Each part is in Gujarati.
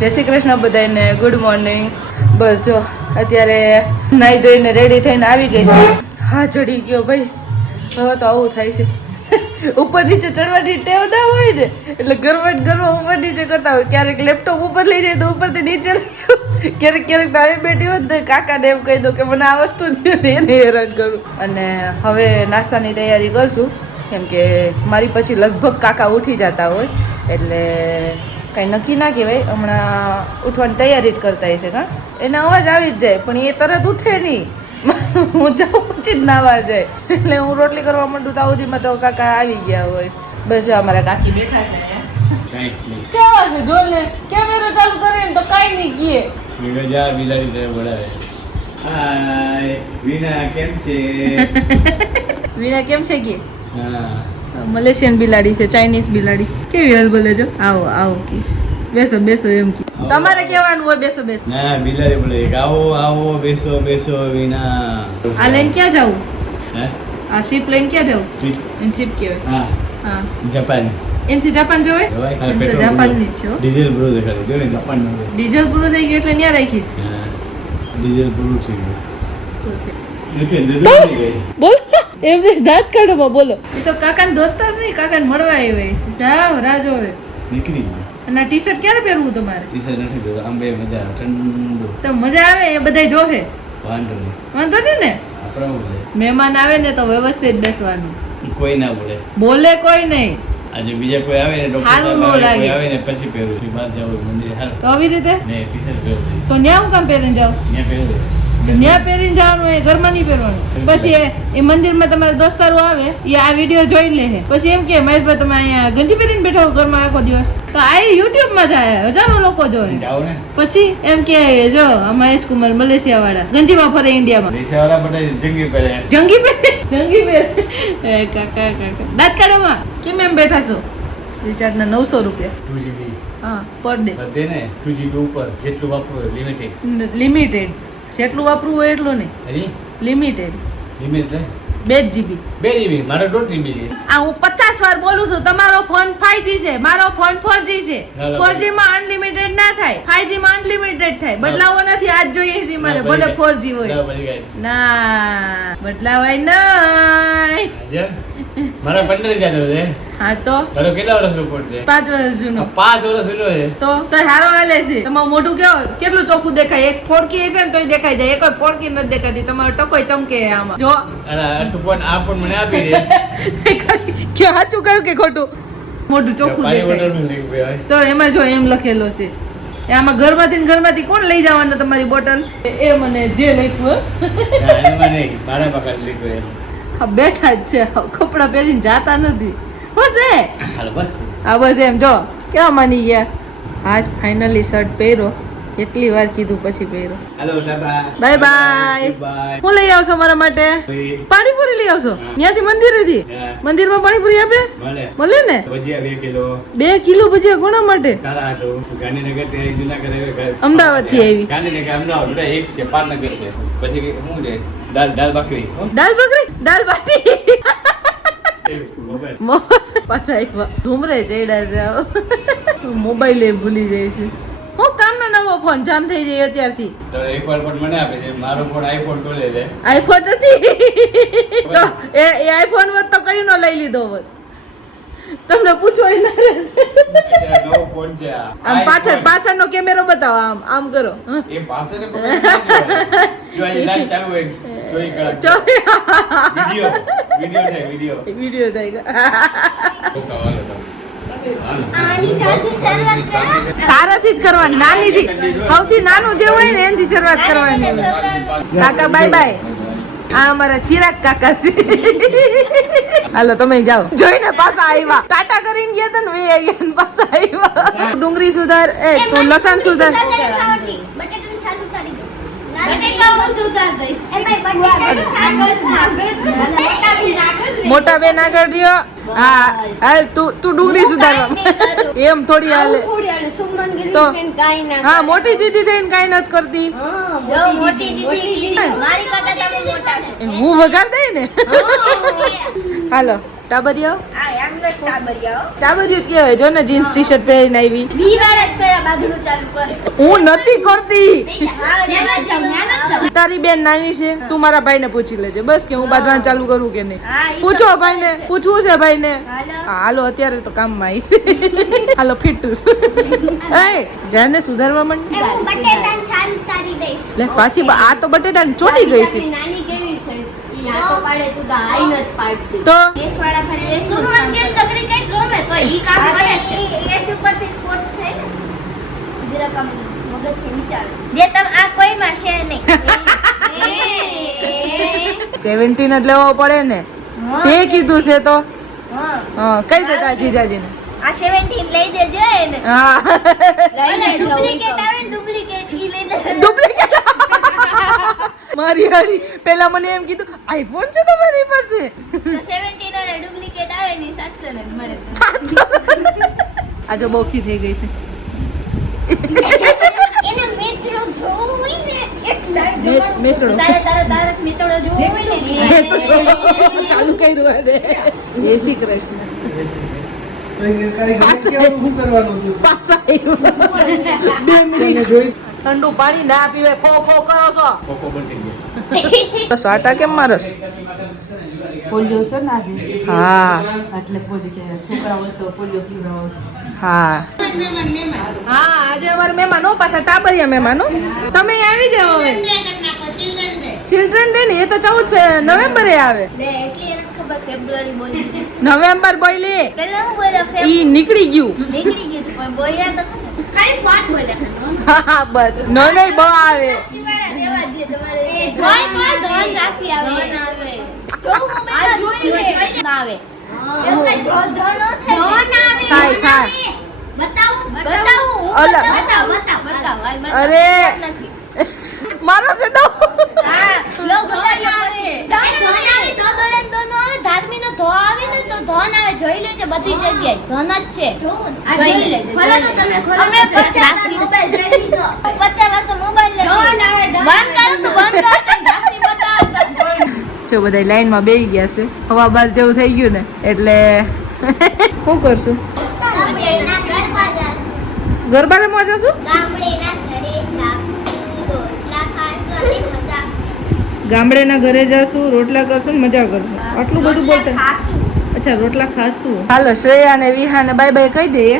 જય શ્રી કૃષ્ણ બધાને, ગુડ મોર્નિંગ. બસ જો અત્યારે નાઈ ધોઈને રેડી થઈને આવી ગઈ છે. હા ચડી ગયો ભાઈ. હવે તો આવું થાય છે. ઉપર નીચે ચડવાની ટેવ ના હોય ને એટલે ગરમ ઉપર નીચે કરતા હોય. ક્યારેક લેપટોપ ઉપર લઈ જાય તો ઉપરથી નીચે ક્યારેક તો આવી બેઠી હોત ને કાકાને એમ કહી દઉં કે મને આ વસ્તુ એને હેરાન કરું. અને હવે નાસ્તાની તૈયારી કરશું કેમ કે મારી પછી લગભગ કાકા ઉઠી જતા હોય એટલે કાંઈ નક્કી ના કહેવાય. હમણાં ઉઠવાની તૈયારી જ કરતા હશે કાં એનો અવાજ આવી જ જાય પણ એ તરત ઉઠે નહીં. હું જાઉં પછી જ નાવા જાય એટલે હું રોટલી કરવા માંડું તો સુધીમાં તો કાકા આવી ગયા હોય. બસ અમારા કાકી બેઠા છે. કેવા છે જો ને કેમેરો ચાલુ કરે ને તો કાઈ નહીં કીએ. વીણા બિલાડી તને બોલાવે. હાય વીણા કેમ છે? વીણા કેમ છે કે? હા મલેશિયન બિલાડી છે, ચાઇનીઝ બિલાડી. કેવી હાલ બોલે જો. આવો કે બેસો એમ કે તમારે કહેવાનું હોય બેસો. ના બિલાડી બોલે આવો બેસો વીણા. આ લઈને ક્યાં જાવું? હે આ શિપ લઈને ક્યાં જાવું? શિપ કહેવાય. હા જાપાન. એનથી જાપાન જોવે? જાપાનની જ છે. ડીઝલ પૂરો દેખાડે જો ને જાપાન નો. ડીઝલ પૂરો થઈ ગયો એટલે ત્યાં રાખીશ. ડીઝલ પૂરું છે. બોલ એમને દાંત કાઢો બોલો. એ તો કાકાને દોસ્તાર નહીં, કાકાને મળવા આવ્યા છે. જાવ રાજો હવે નીકળી અને ટી શર્ટ ક્યારે પહેરવું તમારે? ટી શર્ટ નથી પહેરવું. આમ બે મજા આવે ઠંડુ. તો મજા આવે એ બધાય જોહે. વાંધો નહીં ને. મહેમાન આવે ને તો વ્યવસ્થિત બેસવાનું. કોઈ ના બોલે. બોલે કોઈ નહીં. આજે બીજા કોઈ આવે ને ડોક્ટર આવે ને પછી પહેરું. બહાર જાવ મંદિર હાલ તો આવી રીતે ને ટી શર્ટ પહેરું. તો ન્યા હું કામ પહેરીને જાવ? ત્યાં પહેરું. ન્યા પહેરીને જવાનું એ ઘરમાં નહીં પહેરવાનું. પછી એ મંદિરમાં તમારા દોસ્તારો આવે એ આ વિડીયો જોઈ લે પછી એમ કે મહેશભાઈ તમે અહીંયા ગંજી પહેરીને બેઠા હો ઘરમાં આખો દિવસ. તો આ યુટ્યુબ માં જાય હજારો લોકો જોવે. પછી એમ કે જો મહેશ કુમાર મલેશિયા વાળા ગંજીમાં ફરે ઇન્ડિયામાં. મલેશિયા વાળા બધા જંગી પહેરે. કાકા દાંત કાઢવામાં કેમ એમ બેઠા છો? રિચાર્જ ના 900 રૂપિયા. 2GB. હા પર ડે ને 2GB ઉપર જેટલું વાપરો લિમિટેડ. જેટલું વાપરવું હોય એટલું નહીં. Limited 2GB. મારો 2GB. આ હું 50 વાર બોલું છું. તમારો ફોન 5G છે, મારો ફોન 4G છે. 4G માં અનલિમિટેડ ના થાય, 5G માં અનલિમિટેડ થાય. બદલાવો નથી. આજ જોઈએ છે મારે ભલે 4G હોય. ના બદલાવાય નહીં. મારા 15,000 છે. હા તો તારો કેટલા વર્ષનો ફોન છે? 5 વર્ષ જૂનો. 5 વર્ષ જૂનો છે તો હારો હાલે છે. તમારું મોઢું કેટલું ચોખ્ખું દેખાય. એક ફોડકી હશે ને તોય દેખાઈ જાય. એક ફોડકી નથી દેખાતી. તમારો ટકોય ચમકે આમાં જો. ફોન આ ફોન મને આપી દે. ક્યાં સાચું કહ્યું કે ખોટું? મોઢું ચોખ્ખું દેખાય તો એમાં જો એમ લખેલો છે. આમાં ઘરમાંથી કોણ લઈ જવાનું તમારી બોટલ? એ મને જે લખ્યું એમાં નહીં મારા પકડ લીધું. હા બેઠા જ છે. કપડા પહેરીને જાતા નથી. બસ હા બસ એમ જો ક્યાં માની ગયા. આજ ફાઇનલી શર્ટ પહેરો. એટલી વાર કીધું પછી પહેરો. Bye bye. હું લઈ આવશો મારા માટે? પાણીપુરી લઈ આવશો? ત્યાંથી મંદિરેથી? મંદિરમાં પાણીપુરી આપે? મળે ને? 2 કિલો ભજીયા કોના માટે? અમદાવાદ થી આવી. પછી શું છે? દાલ બાકરી. દાલ બાટી. પાછા ઘૂમરે ચડ્યા છે. મોબાઈલ એ ભૂલી જાય છે. હું કામનો નવો ફોન જામ થઈ જાય અત્યારથી. તો એકવાર પણ મને આપે છે. મારો ફોન આઈફોન તો લે લે. આઈફોન નથી તો એ આઈફોન હોત તો કયું નો લઈ લીધો હોત? તમને પૂછો નવો ફોન છે. આમ પાછળનો કેમેરો બતાવો. આમ કરો. એ પાછળ જો આ લાઈટ ચાલુ હોય 24 કલાક વિડિયો થાય. તારાથી જ કરવાની. નાની થી સૌથી નાનું જે હોય ને એનાથી શરૂઆત કરવાની. કાકા બાય બાય. આ અમારા ચિરાગ કાકા છે. હાલો તમે જાઓ. જોઈને પાછા આવ્યા. ટાટા કરીને ગયા તા ને એ ગયા પાછા આવ્યા. ડુંગળી સુધાર. તું લસણ સુધાર. મોટા બેન આગળ રહ્યો. હા હાલ તું ડુંગળી સુધારવા. એમ થોડી હાલે તો. હા મોટી દીદી થઈને કાઈ નથી કરતી. હું વગાડ દઈ ને. હાલો ટાબરિયા આ એમ ન ટાબરિયા ટાબરિયું જ કહેવાય. જો ને જીન્સ ટી શર્ટ પહેરીને આવી. દીવાળ જ પેલા બાંધણું ચાલુ કરે હું નથી કરતી. હા નેના જાવ તારી બેન નાની છે, તું મારા ભાઈને પૂછી લેજે બસ કે હું બાંધવાનું ચાલુ કરું કે નહીં. હા, ઈ તો પૂછો ભાઈને, પૂછવું છે ભાઈને. હાલો હા, હાલો અત્યારે તો કામમાં આવીશ. હાલો ફિટુસ. એ જાને સુધારવા માંડ. હું બટેટાને છાલ તારી દઈશ લે પાછી આ તો બટેટાની ચોટી ગઈ છે નાની કેવી છે ઈ આ તો પાડે તું તો આઈ નત પાડતી તો દેશવાળા ઘરે એસ નું મંદિર તકરી કઈ રોમે તો ઈ કામ કરે છે એસ ઉપરથી સ્પોર્ટ્સ થાય ને જરા કામ મગજથી વિચાર જે તમ આ કોઈમાં છે નહીં 17 જ લેવો પડે ને. તે કીધું છે તો હા હા કઈ દેતા જીજાજીને. આ 17 લઈ દેજો એને હા લઈ દેજો ડુપ્લિકેટ આવે ને ડુપ્લિકેટ ઈ લઈ દેજો ડુપ્લિકેટ. મારી હારી પેલા મને એમ કીધું આઈફોન છે તમારી પાસે. તો 17 અને ડુપ્લિકેટ આવે ને 700 ને જ મળે આજે બોખી થઈ ગઈ છે. એને મેચડો જોવો હોય ને એટલા મેચડો. તારે મેચડો જોવો હોય ને ચાલુ કર્યું અને જય શ્રી કૃષ્ણ. પાછા આવ્યું. ઠંડુ પાણી ના પીવે ખો ખો કરો છો. સાટા કેમ મારસ? પોલિયો છે ને આજે હા એટલે પોલિયો છોકરાઓ તો પોલિયો પીવડાવો. હા હા આજે અમારે મહેમાનો પાછા ટાબરિયા મહેમાનો. તમે આવી જાઓ હવે. ચિલ્ડ્રન ડે ને એ તો 14 નવેમ્બરે આવે. લે એટલી એને ખબર ફેબ્રુઆરી બોલી નવેમ્બર બોલી પેલા હું બોલ્યા ઈ નીકળી ગયું. નીકળી ગયું પણ બોલ્યા તો ખરા ખાલી ફાટ બોલ્યા હા હા બસ નો નહીં બહુ આવે. શિવાળા દેવા દે તમારે કોઈ ધોન રાશિ આવે જો મોબાઈલ જોઈ લે ના આવે એમ કઈ ધોન ન થાય થાય થાય. બતાવું અલા. બતાવ અરે. નથી મારો છે તો હા લો બતાવ્યો પછી ધોન આવે તો દોડન ધોન આવે ધાર્મીનો ધો આવે ને તો ધોન આવે જોઈ લેજે બધી જગ્યાએ ધોન જ છે આ જોઈ લેજે ખોલો તો તમે ખોલો અમે 50 વાર મોબાઈલ જોઈ લીધો 50 વાર તો મોબાઈલ લે ધોન આવે બંધ કર તો બંધ કર રાશિ બતાવ જો બધા લાઈન માં બેસી ગયા છે. હવા બાર જેવું થઈ ગયું ને એટલે શું કરશું? ગામડેના ઘરમાં જાશું ગરબા રમવા જશું. ગામડેના ઘરે જાશું રોટલા ખાશું અને મજા ગામડેના ઘરે જાશું, રોટલા કરશું ને મજા કરશું. આટલું બધું બોલતા. ખાશું અચ્છા રોટલા ખાશું. હાલો શ્રેયા ને વિહા ને બાય બાય કહી દઈએ.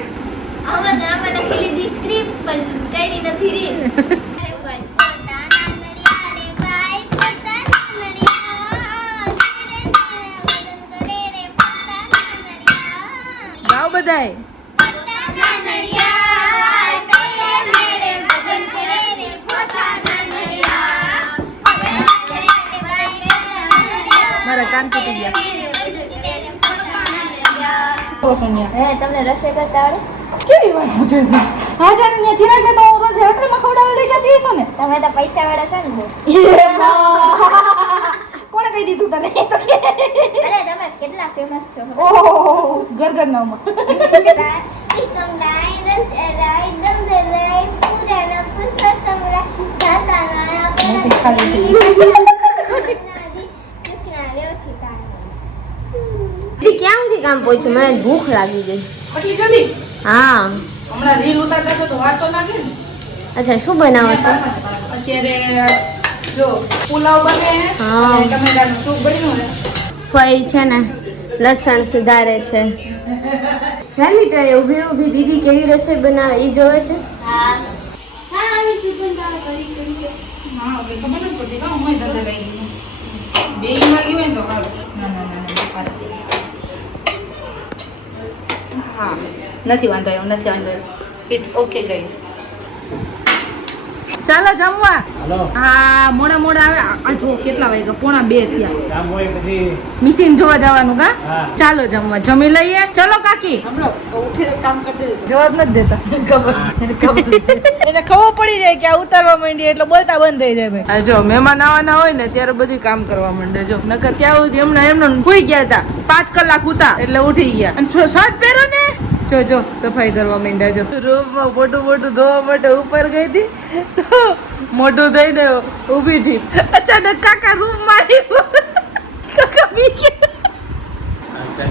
હવે ગામમાં લખી લીધી સ્ક્રિપ્ટ પણ કરી નથી રી ગાવ બધાય. મારા કાન તૂટી ગયા. તમને રસોઈ કરતા આવડે કેવી વાત પૂછે છે? હા જાણે ત્યાં ચિરાગને તો રોજ હોટલમાં ખવડાવવા લઈ જતી હશો ને? તમે તો પૈસા વાળા છો ને બહુ. કોણે કહી દીધું તને? એ તો કે. અરે તમે કેટલા ફેમસ છો ઓહો ગરગરનામાં. મોટી ખાલી થઈ ક્યાં સુધી કામ પહોંચ્યું મને ભૂખ લાગી ગઈ આટલી જલ્દી? હા હમણાં રીલ ઉતારતા તો વાર તો લાગે ને. અચ્છા શું બનાવો છો અત્યારે જો પુલાવ બને છે હા. અને ટમેટાનું સૂપ બન્યું છે. ફઈ છે ને લસણ સુધારે છે રામી તારે ઊભી ઊભી દીદી કેવી રસોઈ બનાવે એ જોવે છે હા એટલે ખબર નથી પડતી કે હું ધંધે લઈ ગઈ. બે વાગી હોય ને તો હાલ. ના ના ના ના હા નથી વાંધો આવ્યો નથી વાંધો આવ્યો. It's okay guys. ચાલો જમવા. હા મોડા મોડા આવે. આ જો કેટલા વાગ્યા 1:30 થયા. કામ હોય પછી મિશીન જોવા જવાનું કા? હા. ચાલો જમવા જમી લઈએ. ચલો કાકી. ઉઠીને કામ કરતી જવાબ નથી દેતા. એને ખબર પડી જાય કે આ ઉતારવા માંડીએ એટલે બોલતા બંધ થઈ જાય ભાઈ. જો મહેમાન આવવાના હોય ને ત્યારે બધું કામ કરવા માંડે. જો નકર ત્યાં સુધી એમને સુઈ ગયા હતા 5 કલાક ઉતા એટલે ઉઠી ગયા. અને શર્ટ પહેરો ને જો જો સફાઈ કરવા માંડ્યા. જો રૂમમાં મોટું મોટું ધોવા માટે ઉપર ગઈ હતી તો મોઢું ધોઈને ઊભી હતી. અચાનક કાકા રૂમ માં આવ્યો. કાકા બી ગયા.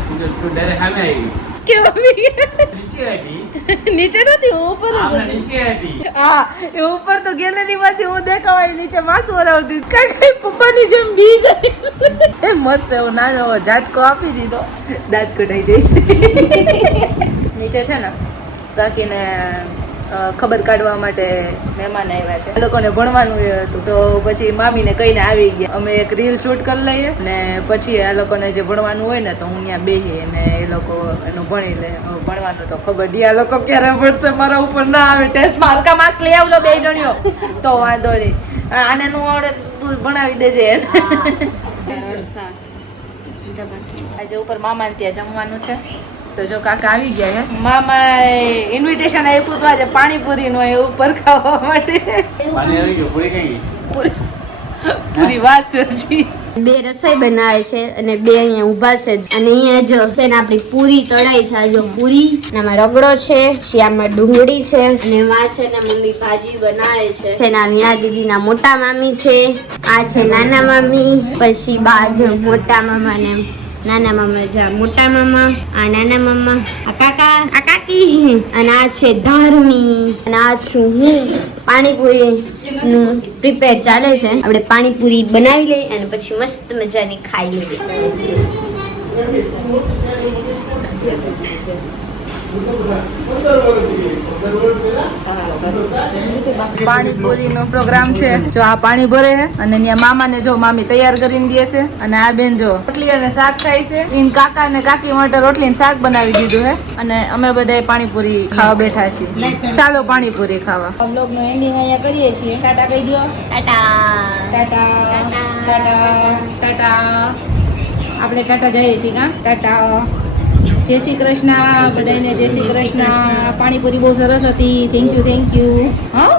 સિરિયલ તો ડાયરેક્ટ સામે આવી કેવો આવી? નીચે આવી નીચે નથી હું ઉપર જ આમને હતી. નીચે આવી હા એ ઉપર તો ગેલેરી માંથી હું દેખાવાય નીચે માથું હરાવતી કાંઈ પપ્પાની જેમ બી જાય એ મસ્ત એવો નાનો એવો ઝાટકો આપી દીધો દાંત કઢાઈ જઈશ નીચે છે ને કાકીને ખબર કાઢવા માટે મહેમાન આવ્યા છે એ લોકોને ભણવાનું એ હતું તો પછી મામીને કહીને આવી ગયા અમે એક રીલ શૂટ કરી લઈએ ને પછી આ લોકોને જે ભણવાનું હોય ને તો હું ત્યાં બેસી અને એ લોકો એનું ભણી લે હવે ભણવાનું તો ખબર નહીં આ લોકો ક્યારે ભણશે મારા ઉપર ના આવે ટેસ્ટમાં હલકા માર્ક્સ લઈ આવજો બે જણ્યો તો વાંધો નહીં આને નું આવડે તો તું ભણાવી દેજે આજે ઉપર મામાને ત્યાં જમવાનું છે તો જો કાકા આવી ગયા છે મામા ઇન્વિટેશન આપ્યું તો આજે પાણીપુરી નું એ ઉપર ખાવા માટે પાણી આવી ગયો પૂરી કઈ પૂરી વાર છે હજી. બે રસોઈ બનાવે છે અને બે અહીંયા ઊભા છે અને અહીંયા જો છે ને આપણી પૂરી તળાઈ છે આ જો પૂરી અને આમાં રગડો છે પછી આમાં ડુંગળી છે અને આ છે ને મમ્મી ભાજી બનાવે છે ના વીણા દીદીના મોટા મામી છે આ છે નાના મામી પછી બાજુ મોટા મામા ને નાના મામા છે આ મોટા મામા આ નાના મામા આ કાકા આ કાકી અને આ છે ધાર્મી અને આ છું હું પાણીપુરી નું પ્રિપેર ચાલે છે આપણે પાણીપુરી બનાવી લઈએ અને પછી મસ્ત મજાની ખાઈ લઈએ પાણીપુરી નો પ્રોગ્રામ છે જો આ પાણી ભરે છે અને ત્યાં મામા ને જો મામી તૈયાર કરીને દે છે અને આ બેન જો રોટલી અને શાક ખાય છે ઈન કાકા ને કાકી માટે રોટલી ને શાક બનાવી દીધું છે અને અમે બધા પાણીપુરી ખાવા બેઠા છીએ ચાલો પાણીપુરી ખાવા બ્લોગ નો એન્ડિંગ અહીંયા કરીએ છીએ ટાટા કહી દો ટાટા ટાટા ટાટા ટાટા આપણે ટાટા જઈએ છીએ કા ટાટા જય શ્રી કૃષ્ણ બધાને જય શ્રી કૃષ્ણ પાણીપુરી બહુ સરસ હતી થેન્ક યુ હા